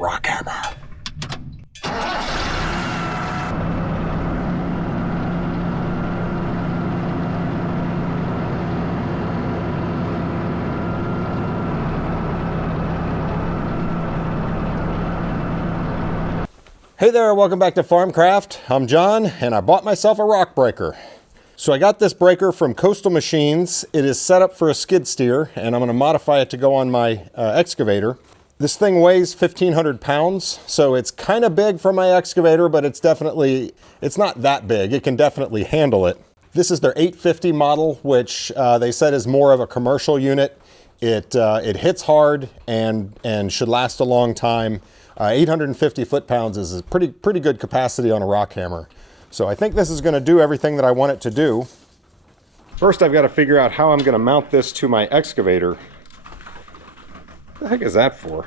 rock hammer. Hey there, welcome back to Farmcraft. I'm John, and I bought myself a rock breaker. So I got this breaker from Coastal Machines. It is set up for a skid steer, and I'm going to modify it to go on my excavator. This thing weighs 1,500 pounds, so it's kind of big for my excavator, but it's not that big. It can definitely handle it. This is their 850 model, which they said is more of a commercial unit. It hits hard and should last a long time. 850 foot-pounds is a pretty good capacity on a rock hammer. So I think this is going to do everything that I want it to do. First, I've got to figure out how I'm going to mount this to my excavator. What the heck is that for?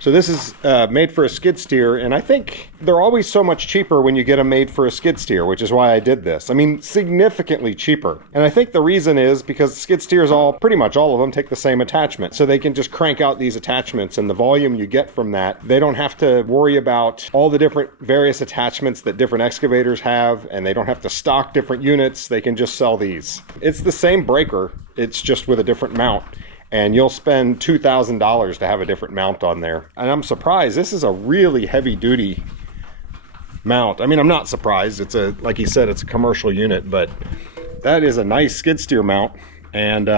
So this is made for a skid steer, and I think they're always so much cheaper when you get them made for a skid steer, which is why I did this. I mean, significantly cheaper. And I think the reason is because skid steers pretty much all of them take the same attachment. So they can just crank out these attachments, and the volume you get from that, they don't have to worry about all the different various attachments that different excavators have, and they don't have to stock different units. They can just sell these. It's the same breaker, it's just with a different mount. And you'll spend $2,000 to have a different mount on there. And I'm surprised, this is a really heavy duty mount. I mean, I'm not surprised, like he said, it's a commercial unit, but that is a nice skid steer mount. And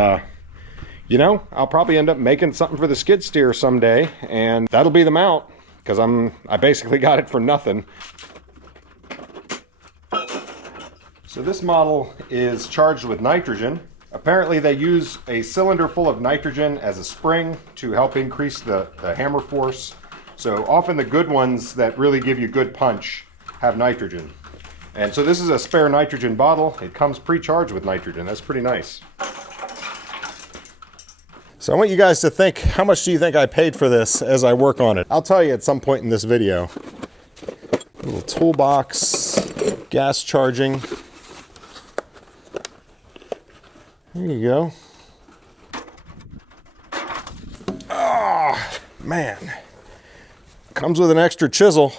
you know, I'll probably end up making something for the skid steer someday, and that'll be the mount, because I basically got it for nothing. So this model is charged with nitrogen. Apparently they use a cylinder full of nitrogen as a spring to help increase the hammer force. So often the good ones that really give you good punch have nitrogen. And so this is a spare nitrogen bottle. It comes pre-charged with nitrogen. That's pretty nice. So I want you guys to think, how much do you think I paid for this as I work on it? I'll tell you at some point in this video. A little toolbox, gas charging. There you go. Oh, man. Comes with an extra chisel.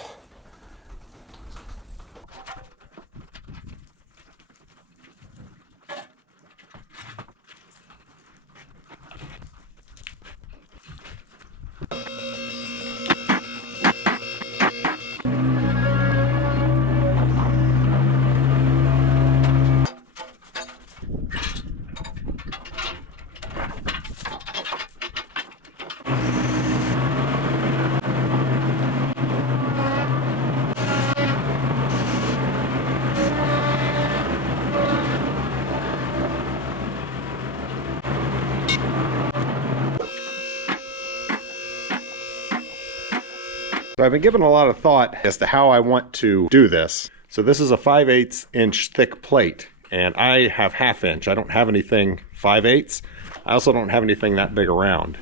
So I've been given a lot of thought as to how I want to do this. So this is a 5/8 inch thick plate, and I have 1/2 inch. I don't have anything 5/8. I also don't have anything that big around.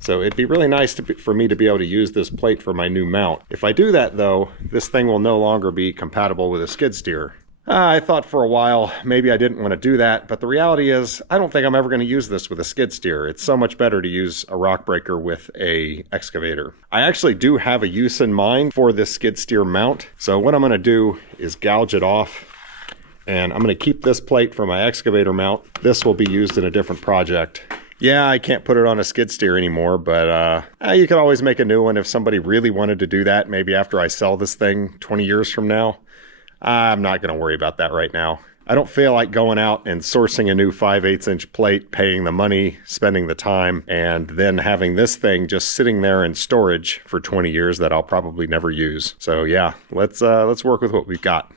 So it'd be really nice for me to be able to use this plate for my new mount. If I do that though, this thing will no longer be compatible with a skid steer. I thought for a while maybe I didn't want to do that, but the reality is I don't think I'm ever going to use this with a skid steer. It's so much better to use a rock breaker with a excavator. I actually do have a use in mind for this skid steer mount. So what I'm going to do is gouge it off, and I'm going to keep this plate for my excavator mount. This will be used in a different project. Yeah, I can't put it on a skid steer anymore, but you can always make a new one if somebody really wanted to do that, maybe after I sell this thing 20 years from now. I'm not going to worry about that right now. I don't feel like going out and sourcing a new 5/8 inch plate, paying the money, spending the time, and then having this thing just sitting there in storage for 20 years that I'll probably never use. So yeah, let's work with what we've got.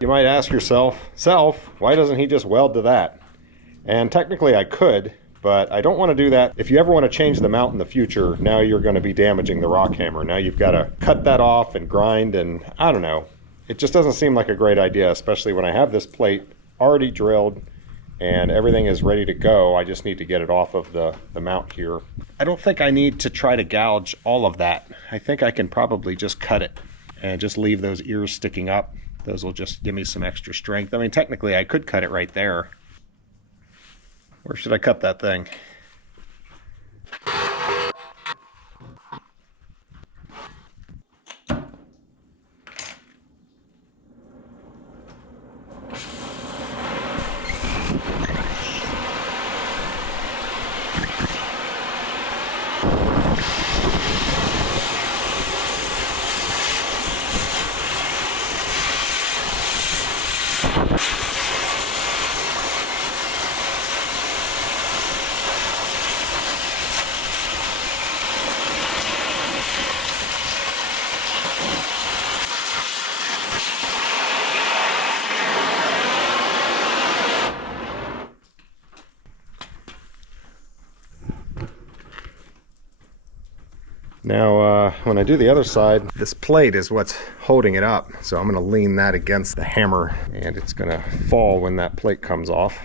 You might ask yourself, why doesn't he just weld to that? And technically I could, but I don't want to do that. If you ever want to change the mount in the future, now you're going to be damaging the rock hammer. Now you've got to cut that off and grind, and I don't know. It just doesn't seem like a great idea, especially when I have this plate already drilled and everything is ready to go. I just need to get it off of the mount here. I don't think I need to try to gouge all of that. I think I can probably just cut it and just leave those ears sticking up. Those will just give me some extra strength. I mean, technically I could cut it right there. Where should I cut that thing? Now, when I do the other side, this plate is what's holding it up. So I'm going to lean that against the hammer, and it's going to fall when that plate comes off.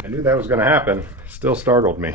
I knew that was going to happen. Still startled me.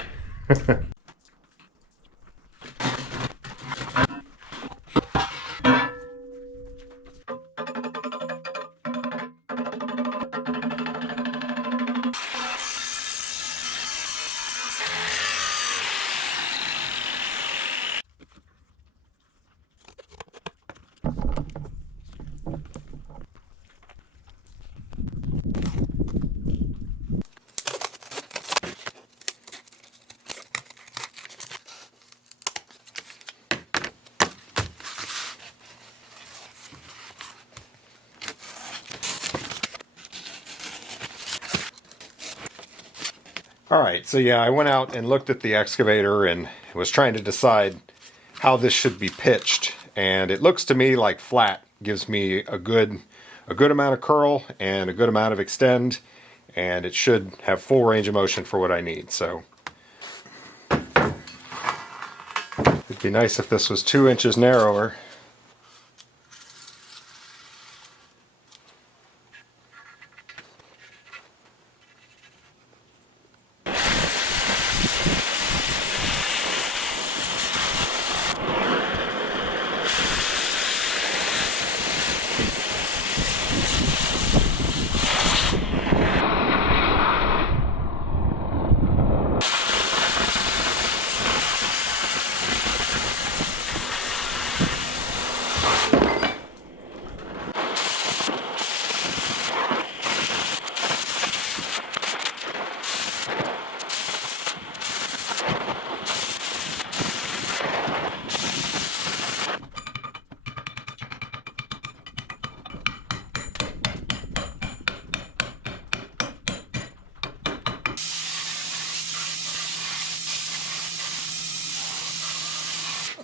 Alright, so yeah, I went out and looked at the excavator and was trying to decide how this should be pitched. And it looks to me like flat gives me a good amount of curl and a good amount of extend, and it should have full range of motion for what I need. So it'd be nice if this was 2 inches narrower.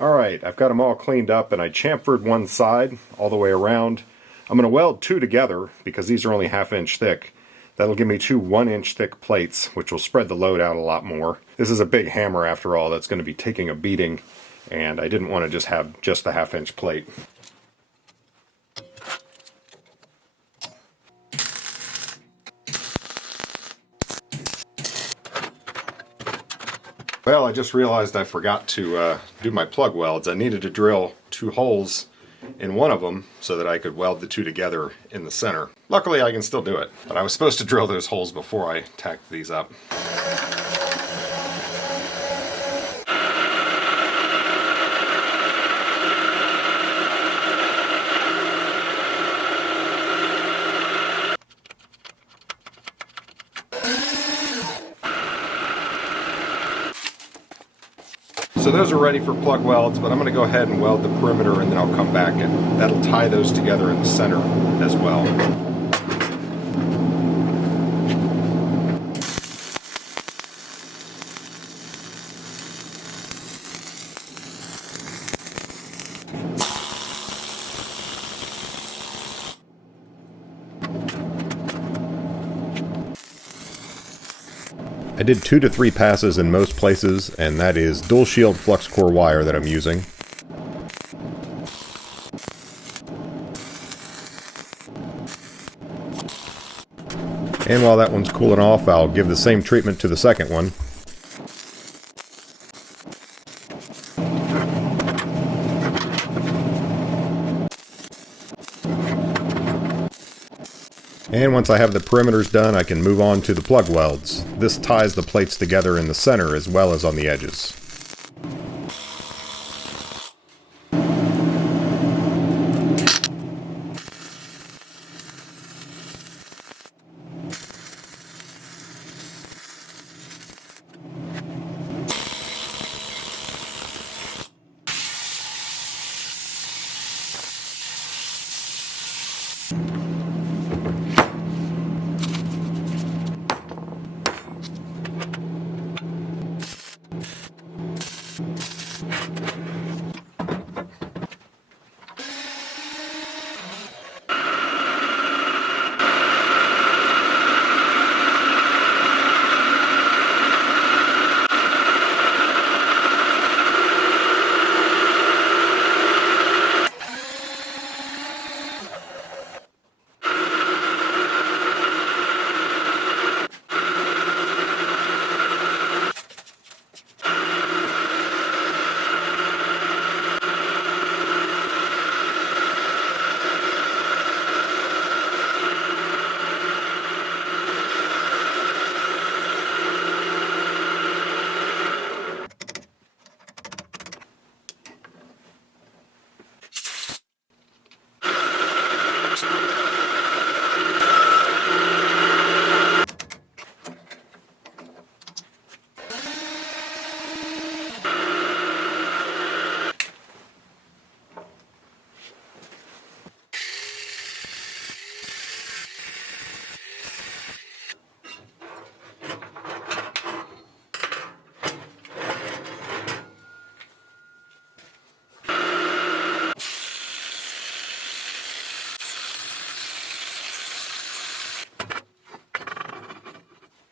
Alright, I've got them all cleaned up, and I chamfered one side all the way around. I'm going to weld 2 together because these are only 1/2 inch thick. That'll give me 2 1-inch thick plates, which will spread the load out a lot more. This is a big hammer after all that's going to be taking a beating, and I didn't want to just have just the 1/2 inch plate. Well, I just realized I forgot to do my plug welds. I needed to drill 2 holes in one of them so that I could weld the 2 together in the center. Luckily, I can still do it, but I was supposed to drill those holes before I tacked these up. So those are ready for plug welds, but I'm going to go ahead and weld the perimeter, and then I'll come back and that'll tie those together in the center as well. I did 2 to 3 passes in most places, and that is dual shield flux core wire that I'm using. And while that one's cooling off, I'll give the same treatment to the second one. And once I have the perimeters done, I can move on to the plug welds. This ties the plates together in the center as well as on the edges.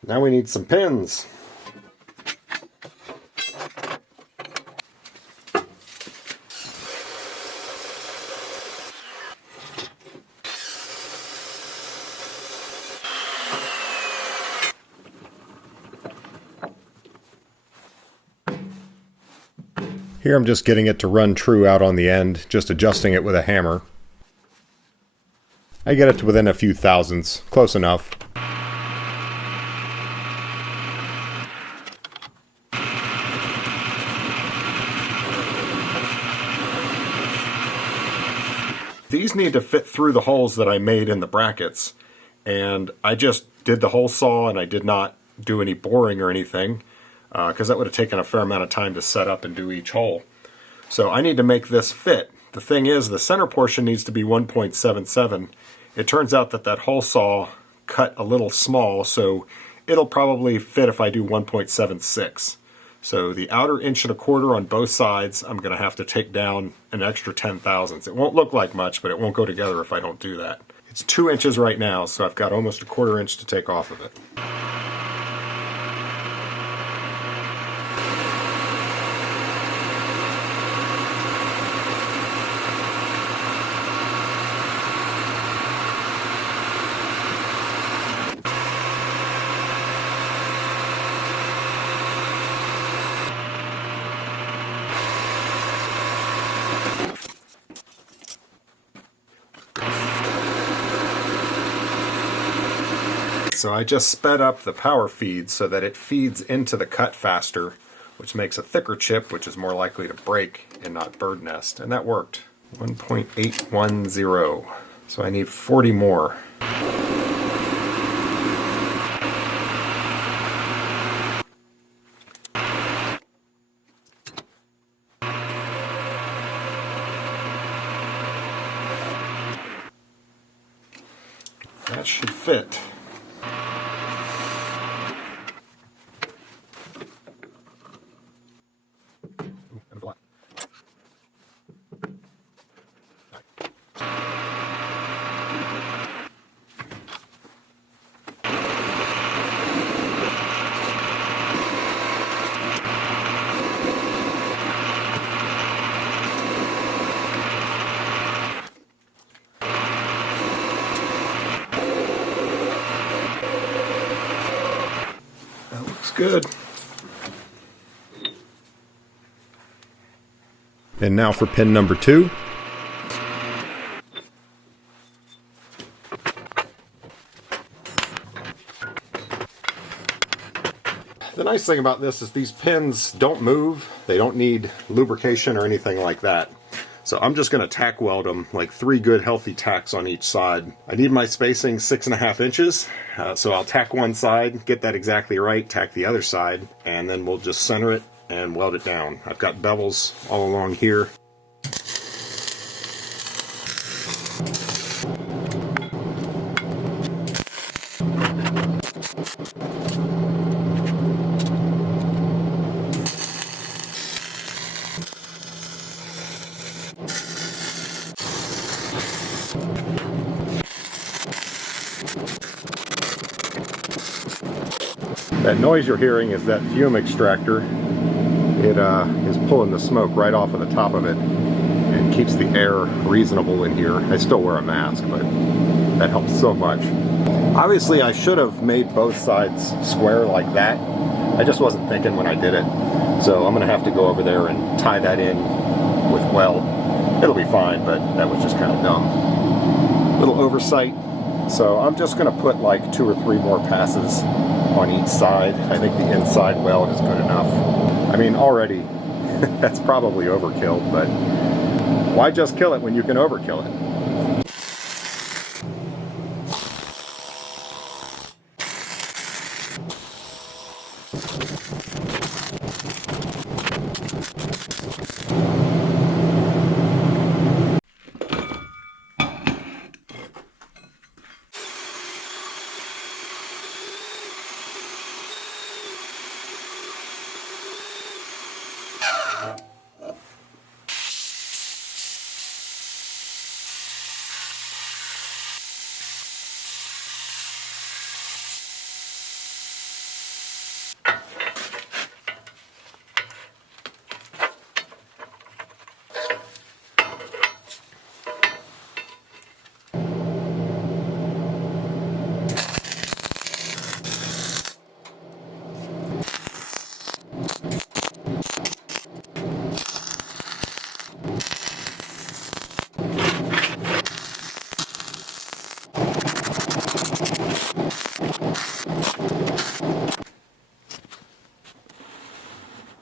Now we need some pins. Here I'm just getting it to run true out on the end, just adjusting it with a hammer. I get it to within a few thousandths, close enough. These need to fit through the holes that I made in the brackets, and I just did the hole saw and I did not do any boring or anything, because that would have taken a fair amount of time to set up and do each hole. So I need to make this fit. The thing is, the center portion needs to be 1.77. It turns out that that hole saw cut a little small, so it'll probably fit if I do 1.76. So the outer 1.25 inches on both sides, I'm going to have to take down an extra 10 thousandths. It won't look like much, but it won't go together if I don't do that. It's 2 inches right now, so I've got almost 1/4 inch to take off of it. So I just sped up the power feed so that it feeds into the cut faster, which makes a thicker chip, which is more likely to break and not bird nest. And that worked. 1.810. So I need 40 more. That should fit. good. And now for pin number 2. The nice thing about this is these pins don't move. They don't need lubrication or anything like that. So I'm just going to tack weld them, like 3 good healthy tacks on each side. I need my spacing 6.5 inches. So I'll tack one side, get that exactly right, tack the other side, and then we'll just center it and weld it down. I've got bevels all along here. That noise you're hearing is that fume extractor. It is pulling the smoke right off of the top of it and keeps the air reasonable in here. I still wear a mask, but that helps so much. Obviously, I should have made both sides square like that. I just wasn't thinking when I did it. So I'm going to have to go over there and tie that in with weld. It'll be fine, but that was just kind of dumb. Little oversight. So I'm just going to put like 2 or 3 more passes on each side. I think the inside weld is good enough. I mean, already that's probably overkill, but why just kill it when you can overkill it?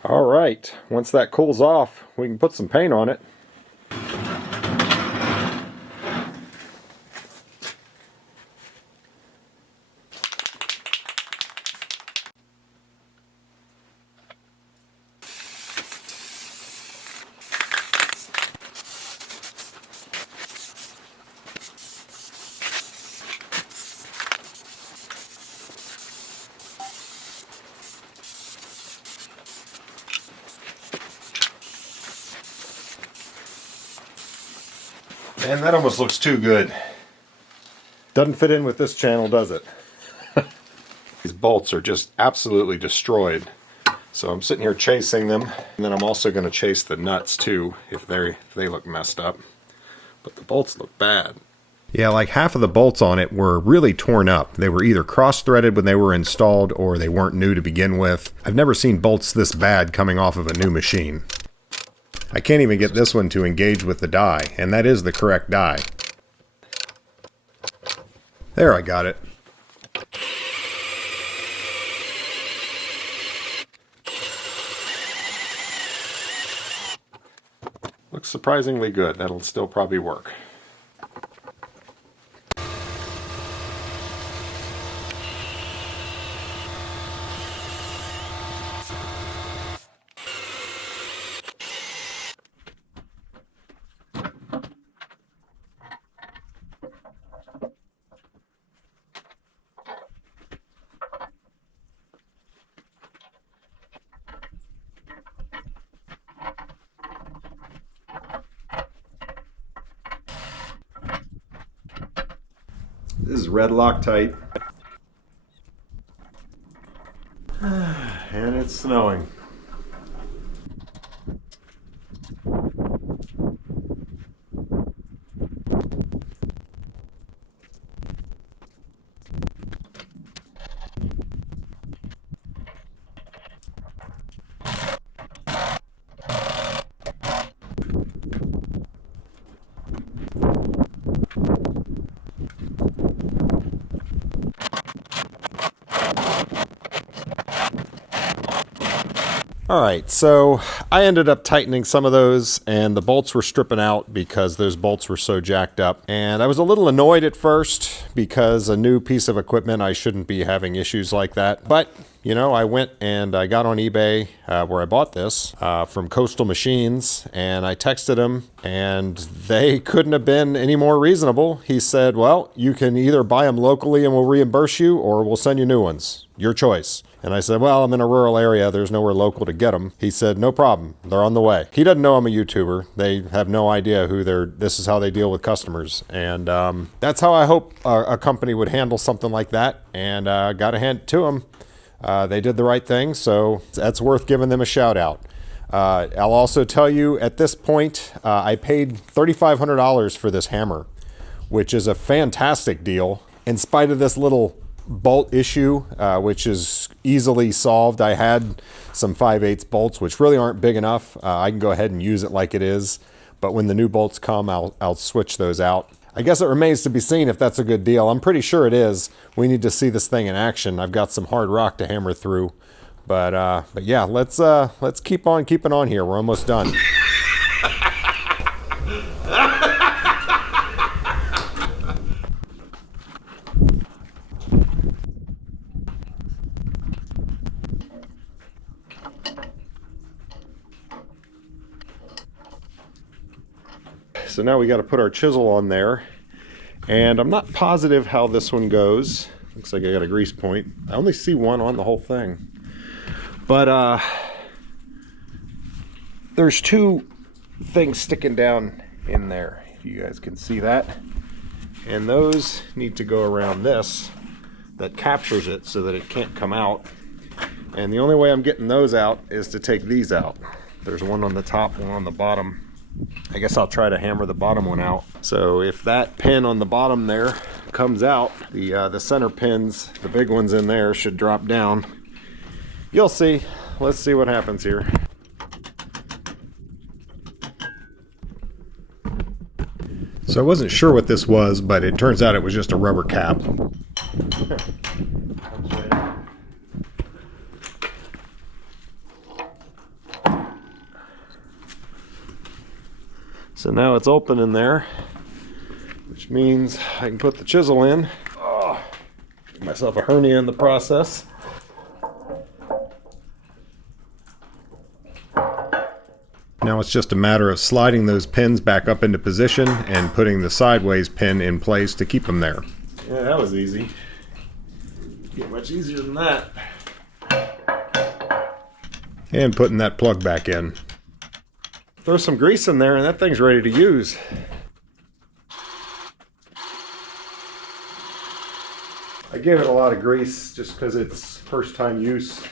Alright, once that cools off, we can put some paint on it. And that almost looks too good. Doesn't fit in with this channel, does it? These bolts are just absolutely destroyed. So I'm sitting here chasing them, and then I'm also going to chase the nuts too if they look messed up. But the bolts look bad. Yeah, like half of the bolts on it were really torn up. They were either cross-threaded when they were installed or they weren't new to begin with. I've never seen bolts this bad coming off of a new machine. I can't even get this one to engage with the die, and that is the correct die. There, I got it. Looks surprisingly good. That'll still probably work. This is red Loctite. And it's snowing. All right, so I ended up tightening some of those, and the bolts were stripping out because those bolts were so jacked up. And I was a little annoyed at first because a new piece of equipment, I shouldn't be having issues like that. But, you know, I went and I got on eBay where I bought this from Coastal Machines, and I texted him, and they couldn't have been any more reasonable. He said, well, you can either buy them locally and we'll reimburse you, or we'll send you new ones. Your choice. And I said, well, I'm in a rural area. There's nowhere local to get them. He said, no problem. They're on the way. He doesn't know I'm a YouTuber. They have no idea who this is how they deal with customers. And that's how I hope a company would handle something like that. And got to hand it to them. They did the right thing. So that's worth giving them a shout out. I'll also tell you at this point, I paid $3,500 for this hammer, which is a fantastic deal in spite of this little bolt issue, which is easily solved. I had some 5/8 bolts, which really aren't big enough. I can go ahead and use it like it is, but when the new bolts come, I'll switch those out. I guess it remains to be seen if that's a good deal. I'm pretty sure it is. We need to see this thing in action. I've got some hard rock to hammer through, but yeah, let's keep on keeping on here. We're almost done. So now we got to put our chisel on there, and I'm not positive how this one goes. Looks like I got a grease point. I only see one on the whole thing, but there's two things sticking down in there, if you guys can see that, and those need to go around this that captures it so that it can't come out. And the only way I'm getting those out is to take these out. There's one on the top, one on the bottom. I guess I'll try to hammer the bottom one out. So if that pin on the bottom there comes out, the center pins, the big ones in there, should drop down. You'll see. Let's see what happens here. So I wasn't sure what this was, but it turns out it was just a rubber cap. So now it's open in there, which means I can put the chisel in. Oh, give myself a hernia in the process. Now it's just a matter of sliding those pins back up into position and putting the sideways pin in place to keep them there. Yeah, that was easy. Get much easier than that. And putting that plug back in. Throw some grease in there and that thing's ready to use. I gave it a lot of grease just because it's first time use.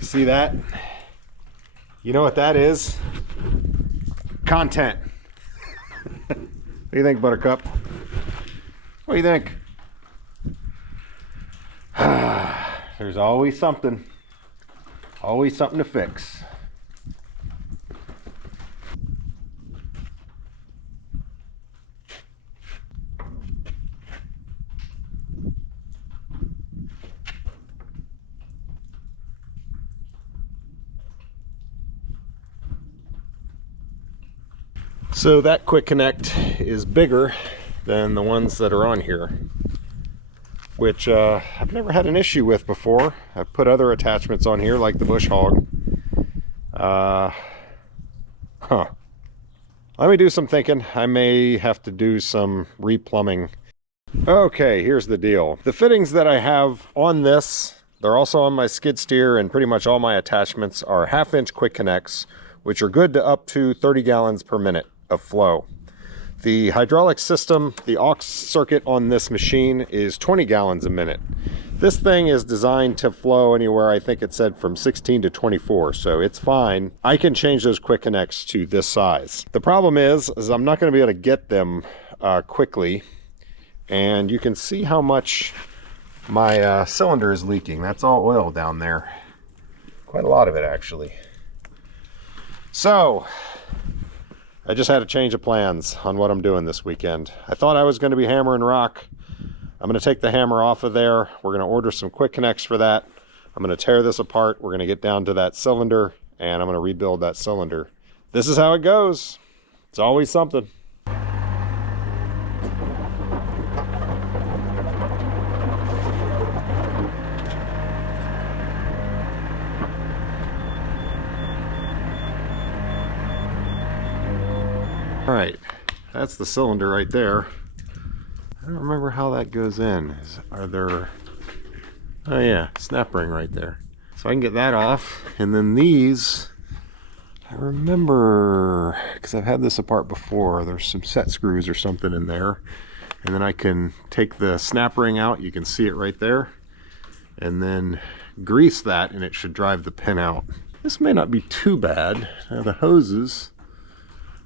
See that? You know what that is? Content. What do you think, Buttercup? What do you think? There's always something to fix. So that quick connect is bigger than the ones that are on here, which I've never had an issue with before. I've put other attachments on here like the bush hog. Let me do some thinking. I may have to do some replumbing. Okay, here's the deal. The fittings that I have on this, they're also on my skid steer, and pretty much all my attachments are 1/2-inch quick connects, which are good to up to 30 gallons per minute of flow. The hydraulic system, the aux circuit on this machine is 20 gallons a minute. This thing is designed to flow anywhere, I think it said from 16 to 24, so it's fine. I can change those quick connects to this size. The problem is I'm not going to be able to get them quickly, and you can see how much my cylinder is leaking. That's all oil down there. Quite a lot of it, actually. So I just had a change of plans on what I'm doing this weekend. I thought I was going to be hammering rock. I'm going to take the hammer off of there. We're going to order some quick connects for that. I'm going to tear this apart. We're going to get down to that cylinder, and I'm going to rebuild that cylinder. This is how it goes. It's always something. All right, that's the cylinder right there. I don't remember how that goes in. Are there... Oh yeah, snap ring right there. So I can get that off. And then these, I remember, because I've had this apart before, there's some set screws or something in there. And then I can take the snap ring out, you can see it right there. And then grease that, and it should drive the pin out. This may not be too bad. Now the hoses,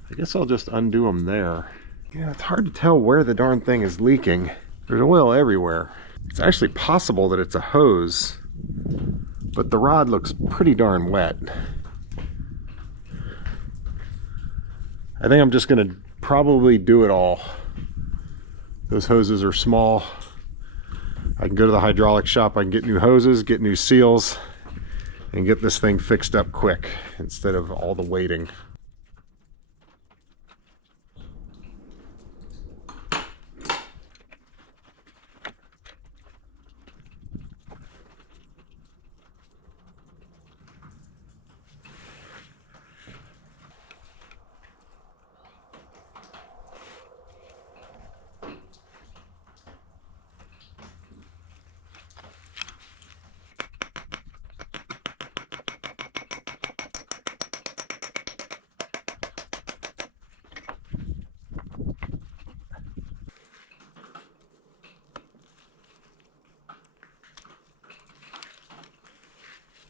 I guess I'll just undo them there. Yeah, it's hard to tell where the darn thing is leaking. There's oil everywhere. It's actually possible that it's a hose, but the rod looks pretty darn wet. I think I'm just gonna probably do it all. Those hoses are small. I can go to the hydraulic shop, I can get new hoses, get new seals, and get this thing fixed up quick instead of all the waiting.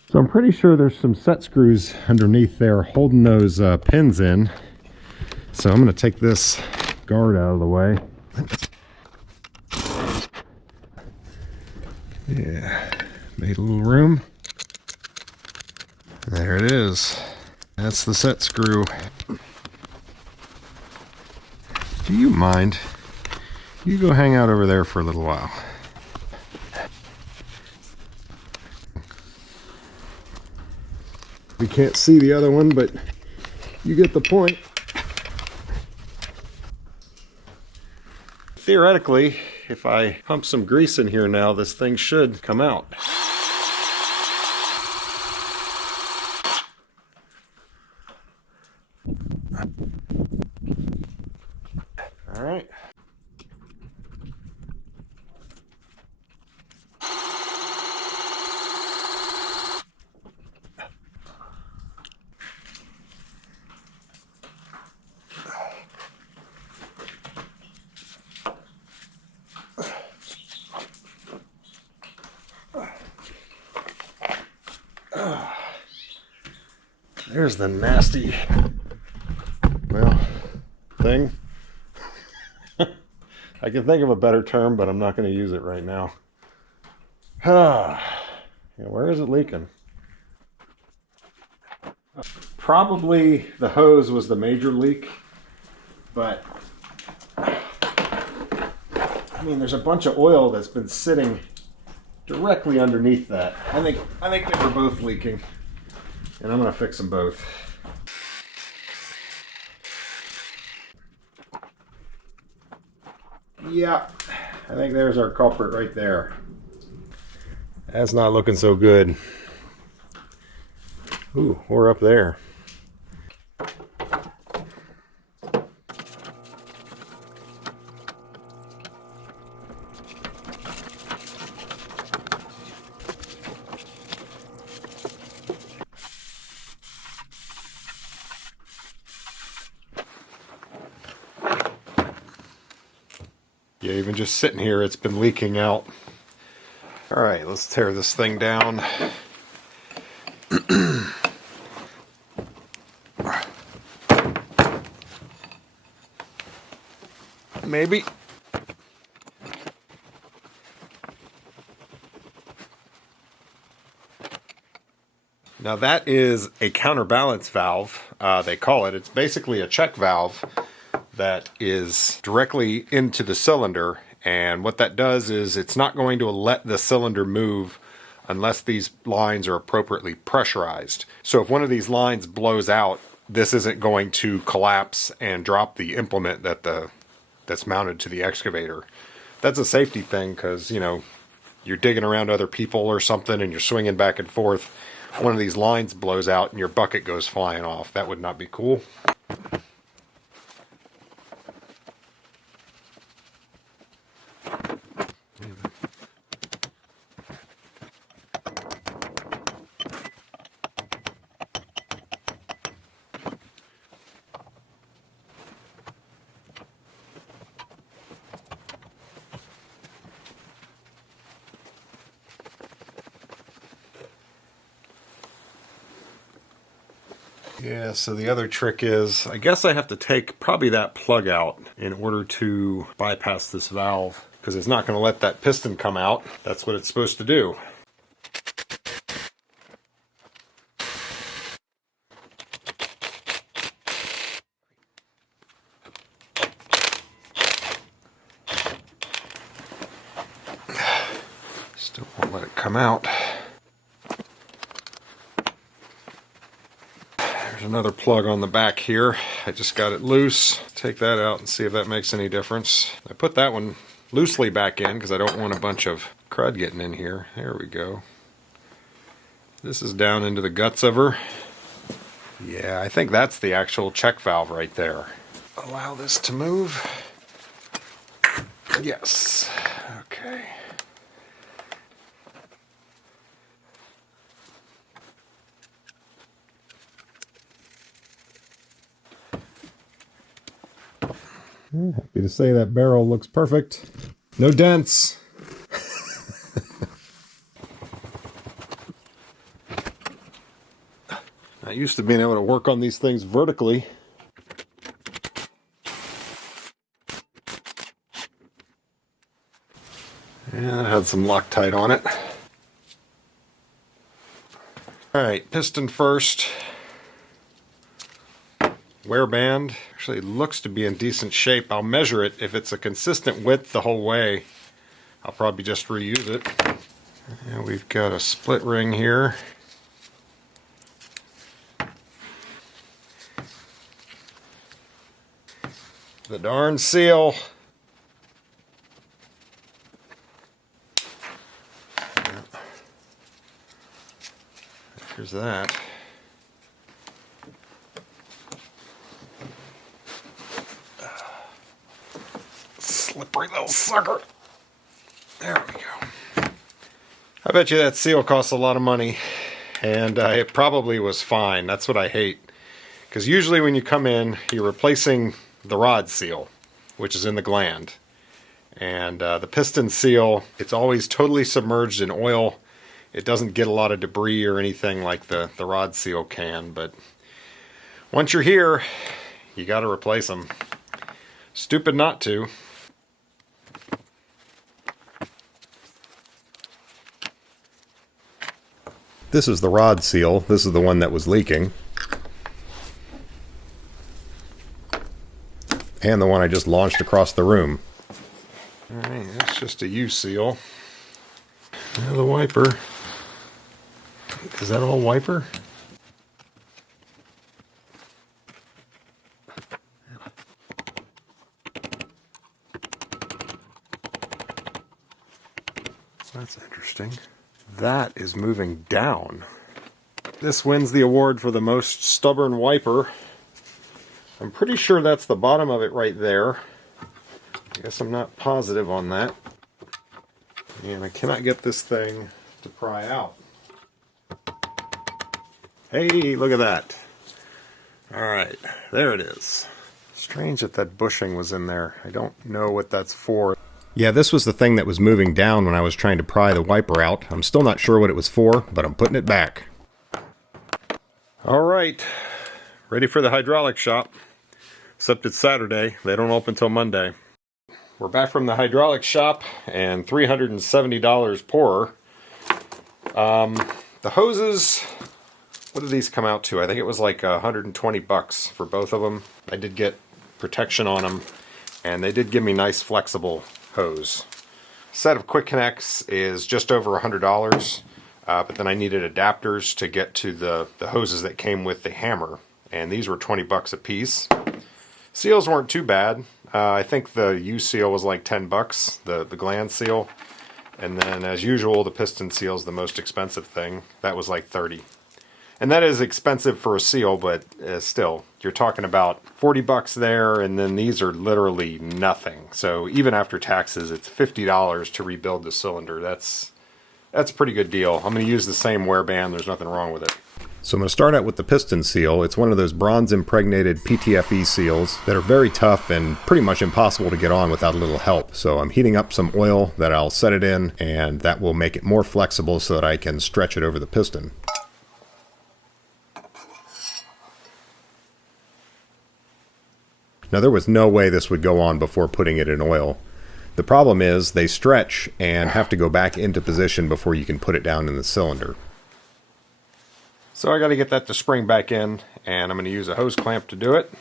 So I'm pretty sure there's some set screws underneath there holding those pins in. So I'm going to take this guard out of the way. Yeah, made a little room. There it is. That's the set screw. Do you mind? You go hang out over there for a little while. We can't see the other one, but you get the point. Theoretically, if I pump some grease in here now, this thing should come out. All right. There's the nasty, well, thing. I can think of a better term, but I'm not going to use it right now. Yeah, where is it leaking? Probably the hose was the major leak, but I mean, there's a bunch of oil that's been sitting directly underneath that. I think they were both leaking. And I'm going to fix them both. Yeah, I think there's our culprit right there. That's not looking so good. Ooh, we're up there. Yeah, even just sitting here, it's been leaking out. All right, let's tear this thing down. Maybe. Now that is a counterbalance valve, they call it. It's basically a check valve that is directly into the cylinder, and what that does is it's not going to let the cylinder move unless these lines are appropriately pressurized. So if one of these lines blows out, this isn't going to collapse and drop the implement that's mounted to the excavator. That's a safety thing because, you know, you're digging around other people or something and you're swinging back and forth. One of these lines blows out and your bucket goes flying off. That would not be cool. Yeah, so the other trick is, I guess I have to take probably that plug out in order to bypass this valve, because it's not going to let that piston come out. That's what it's supposed to do. Still won't let it come out. There's another plug on the back here. I just got it loose. Take that out and see if that makes any difference. I put that one loosely back in because I don't want a bunch of crud getting in here. There we go. This is down into the guts of her. Yeah, I think that's the actual check valve right there. Allow this to move. Yes. Okay. Happy to say that barrel looks perfect. No dents. Not used to being able to work on these things vertically. Yeah, it had some Loctite on it. Alright, piston first. Wear band actually looks to be in decent shape. I'll measure it. If it's a consistent width the whole way, I'll probably just reuse it. And we've got a split ring here. The darn seal. Here's that. Slippery little sucker. There we go. I bet you that seal costs a lot of money, and it probably was fine. That's what I hate. Because usually when you come in, you're replacing the rod seal, which is in the gland. And the piston seal, it's always totally submerged in oil. It doesn't get a lot of debris or anything like the rod seal can, but once you're here, you got to replace them. Stupid not to. This is the rod seal. This is the one that was leaking. And the one I just launched across the room. Alright, that's just a U-seal. Now the wiper. Is that all wiper? interesting. That is moving down. This wins the award for the most stubborn wiper. I'm pretty sure that's the bottom of it right there. I guess I'm not positive on that. And I cannot get this thing to pry out. Hey, look at that. Alright, there it is. Strange that that bushing was in there. I don't know what that's for. Yeah, this was the thing that was moving down when I was trying to pry the wiper out. I'm still not sure what it was for, but I'm putting it back. Alright, ready for the hydraulic shop. Except it's Saturday. They don't open till Monday. We're back from the hydraulic shop and $370 poorer. The hoses, what did these come out to? I think it was like 120 bucks for both of them. I did get protection on them, and they did give me nice flexible hose. Set of quick connects is just over $100, but then I needed adapters to get to the hoses that came with the hammer, and these were 20 bucks a piece. Seals weren't too bad. I think the U seal was like 10 bucks, the gland seal. And then, as usual, the piston seal is the most expensive thing. That was like 30. And that is expensive for a seal, but still, you're talking about 40 bucks there, and then these are literally nothing. So even after taxes, it's $50 to rebuild the cylinder. That's a pretty good deal. I'm going to use the same wear band. There's nothing wrong with it. So I'm going to start out with the piston seal. It's one of those bronze impregnated PTFE seals that are very tough and pretty much impossible to get on without a little help. So I'm heating up some oil that I'll set it in, and that will make it more flexible so that I can stretch it over the piston. Now there was no way this would go on before putting it in oil. The problem is they stretch and have to go back into position before you can put it down in the cylinder. So I got to get that to spring back in, and I'm going to use a hose clamp to do it.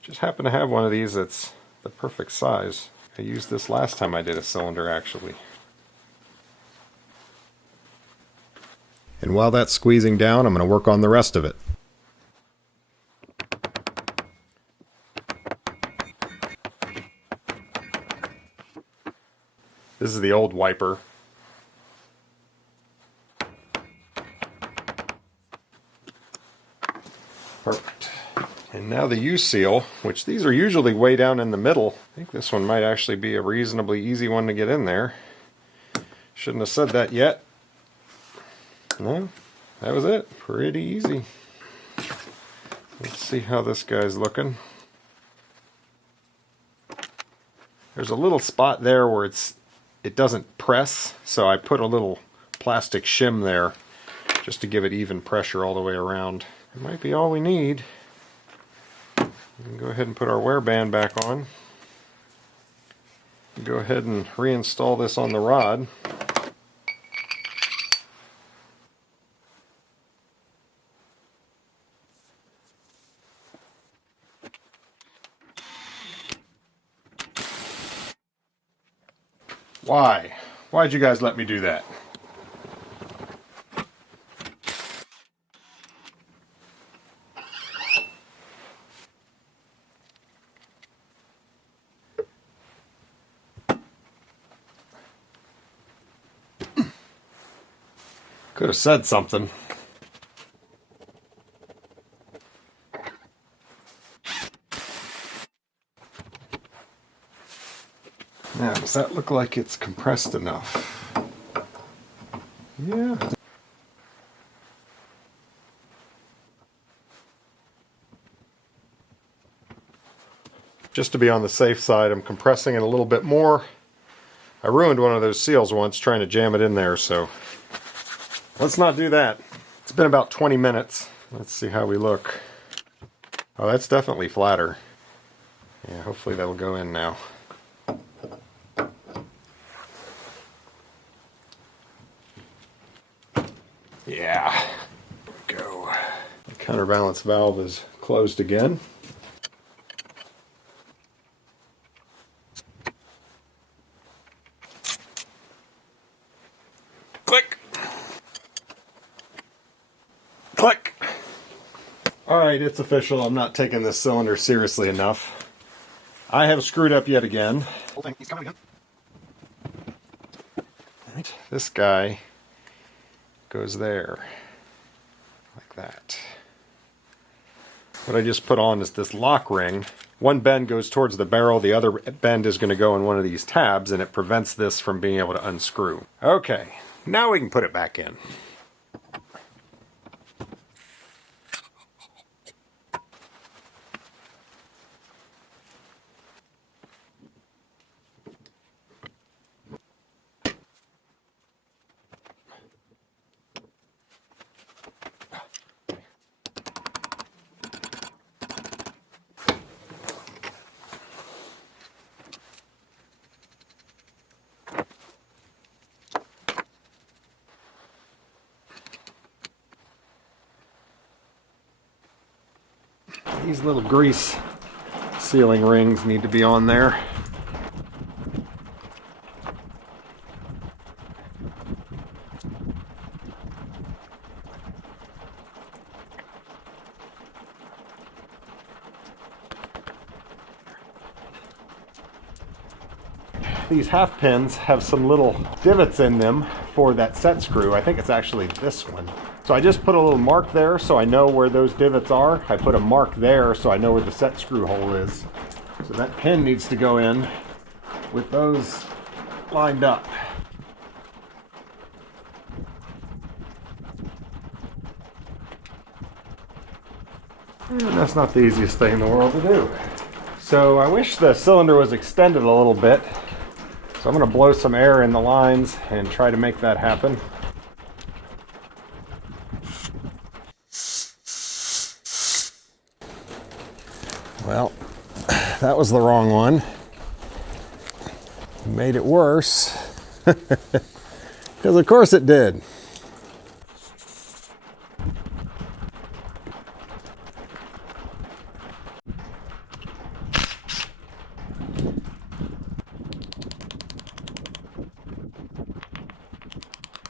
Just happen to have one of these that's the perfect size. I used this last time I did a cylinder, actually. And while that's squeezing down, I'm going to work on the rest of it. This is the old wiper. Perfect. And now the U-seal, which these are usually way down in the middle. I think this one might actually be a reasonably easy one to get in there. Shouldn't have said that yet. No, that was it. Pretty easy. Let's see how this guy's looking. There's a little spot there where it doesn't press, so I put a little plastic shim there just to give it even pressure all the way around. It might be all we need. We can go ahead and put our wear band back on. Go ahead and reinstall this on the rod. Why? Why'd you guys let me do that? Could have said something. Now, does that look like it's compressed enough? Yeah. Just to be on the safe side, I'm compressing it a little bit more. I ruined one of those seals once trying to jam it in there, so let's not do that. It's been about 20 minutes. Let's see how we look. Oh, that's definitely flatter. Yeah, hopefully that'll go in now. Yeah, there we go. The counterbalance valve is closed again. Click! Click! Alright, it's official. I'm not taking this cylinder seriously enough. I have screwed up yet again. Whole thing, he's coming again. Alright. this guy goes there, like that. What I just put on is this lock ring. One bend goes towards the barrel, the other bend is going to go in one of these tabs, and it prevents this from being able to unscrew. Okay, now we can put it back in. These little grease sealing rings need to be on there. These half pins have some little divots in them for that set screw. I think it's actually this one. So I just put a little mark there so I know where those divots are. I put a mark there so I know where the set screw hole is. So that pin needs to go in with those lined up. And that's not the easiest thing in the world to do. So I wish the cylinder was extended a little bit. So I'm going to blow some air in the lines and try to make that happen. Well, that was the wrong one. Made it worse. Because of course it did.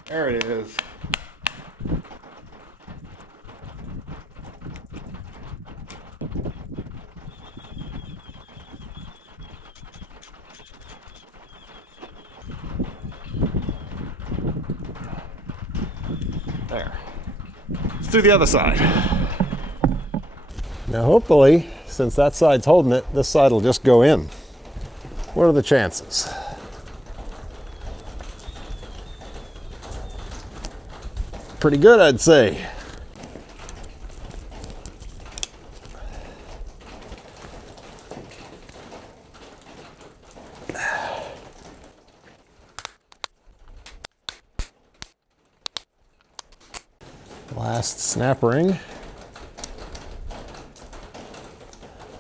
There it is. There. Let's do the other side. Now hopefully, since that side's holding it, this side will just go in. What are the chances? Pretty good, I'd say. Last snap ring.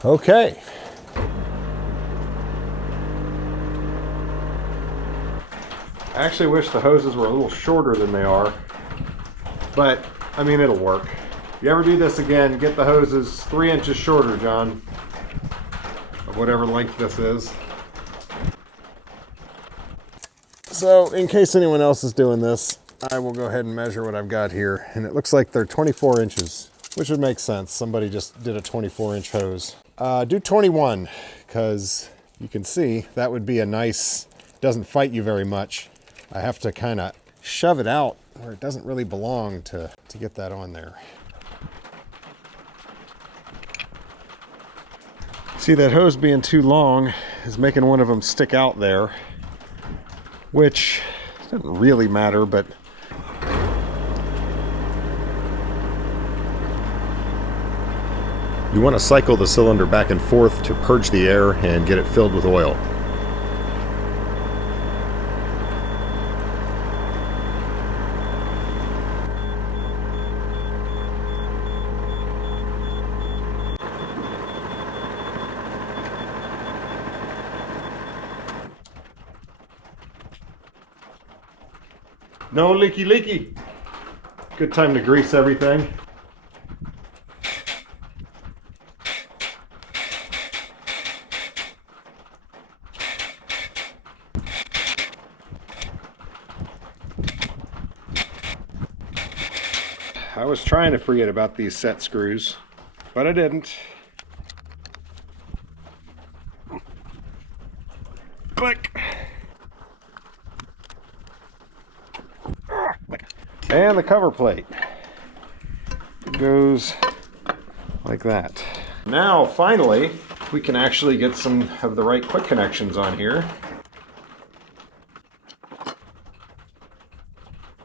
Okay. I actually wish the hoses were a little shorter than they are, but I mean, it'll work. If you ever do this again, get the hoses 3 inches shorter, John, of whatever length this is. So in case anyone else is doing this, I will go ahead and measure what I've got here, and it looks like they're 24 inches, which would make sense. Somebody just did a 24-inch hose. Do 21, because you can see that would be a nice, doesn't fight you very much. I have to kind of shove it out where it doesn't really belong to get that on there. See, that hose being too long is making one of them stick out there, which doesn't really matter, but you want to cycle the cylinder back and forth to purge the air and get it filled with oil. No leaky leaky. Good time to grease everything. I was trying to forget about these set screws, but I didn't. Click. And the cover plate goes like that. Now, finally, we can actually get some of the right quick connections on here.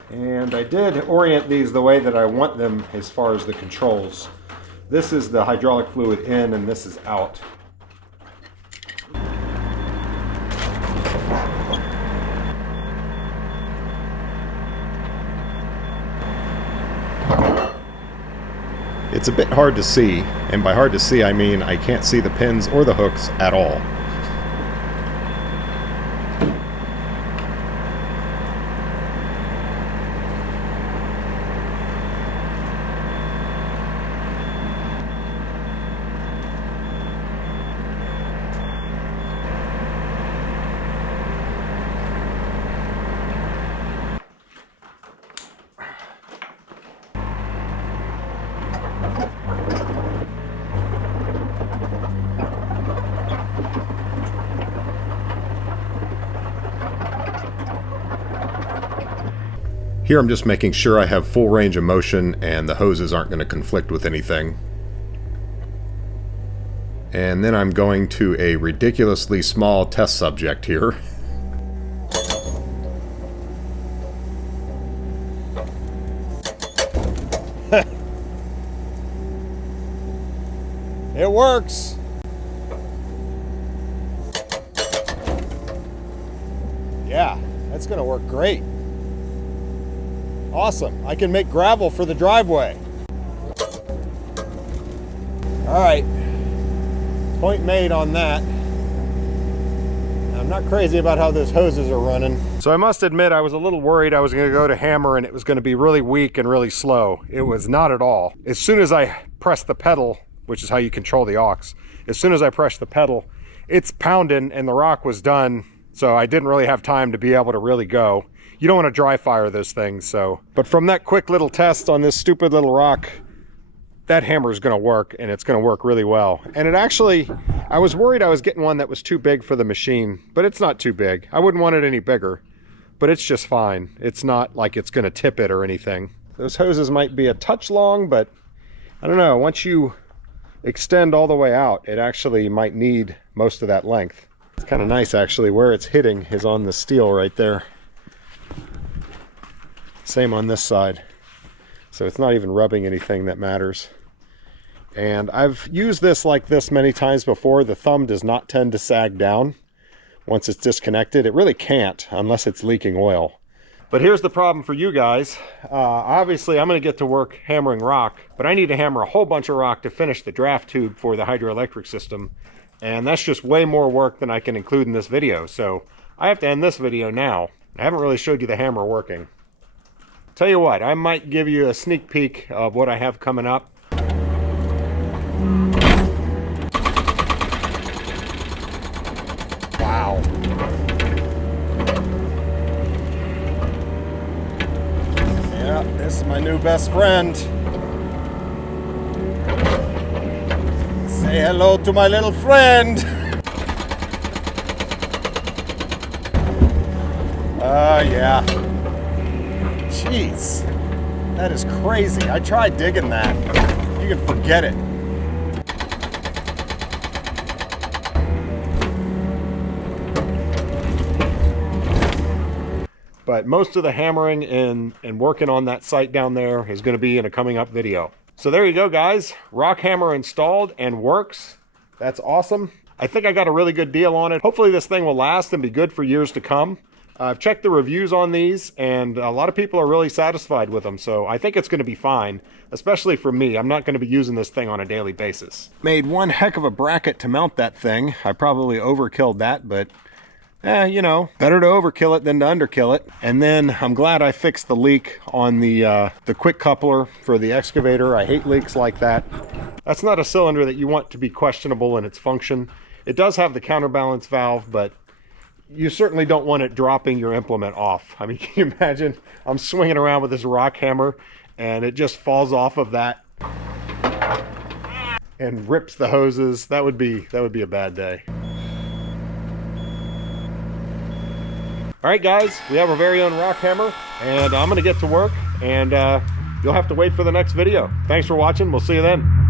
And I did orient these the way that I want them as far as the controls. This is the hydraulic fluid in and this is out. It's a bit hard to see, and by hard to see I mean I can't see the pins or the hooks at all. Here I'm just making sure I have full range of motion and the hoses aren't going to conflict with anything. And then I'm going to a ridiculously small test subject here. It works! Yeah, that's going to work great. Awesome. I can make gravel for the driveway. All right. Point made on that. I'm not crazy about how those hoses are running. So I must admit I was a little worried I was going to go to hammer and it was going to be really weak and really slow. It was not at all. As soon as I pressed the pedal, which is how you control the aux, as soon as I pressed the pedal, it's pounding and the rock was done. So I didn't really have time to be able to really go. You don't want to dry fire those things, so. But from that quick little test on this stupid little rock, that hammer is going to work, and it's going to work really well. And it actually, I was worried I was getting one that was too big for the machine, but it's not too big. I wouldn't want it any bigger, but it's just fine. It's not like it's going to tip it or anything. Those hoses might be a touch long, but I don't know. Once you extend all the way out, it actually might need most of that length. It's kind of nice, actually. Where it's hitting is on the steel right there. Same on this side. So it's not even rubbing anything that matters. And I've used this like this many times before. The thumb does not tend to sag down once it's disconnected. It really can't unless it's leaking oil. But here's the problem for you guys. Obviously I'm going to get to work hammering rock, but I need to hammer a whole bunch of rock to finish the draft tube for the hydroelectric system. And that's just way more work than I can include in this video. So I have to end this video now. I haven't really showed you the hammer working. Tell you what, I might give you a sneak peek of what I have coming up. Wow. Yeah, this is my new best friend. Say hello to my little friend. Yeah. Jeez, that is crazy. I tried digging that. You can forget it. But most of the hammering and working on that site down there is going to be in a coming up video. So there you go, guys. Rock hammer installed and works. That's awesome. I think I got a really good deal on it. Hopefully this thing will last and be good for years to come. I've checked the reviews on these, and a lot of people are really satisfied with them, so I think it's going to be fine, especially for me. I'm not going to be using this thing on a daily basis. Made one heck of a bracket to mount that thing. I probably overkilled that, but you know, better to overkill it than to underkill it. And then I'm glad I fixed the leak on the quick coupler for the excavator. I hate leaks like that. That's not a cylinder that you want to be questionable in its function. It does have the counterbalance valve, but you certainly don't want it dropping your implement off. I mean, can you imagine? I'm swinging around with this rock hammer and it just falls off of that and rips the hoses. That would be a bad day. All right, guys, we have our very own rock hammer, and I'm going to get to work and you'll have to wait for the next video. Thanks for watching. We'll see you then.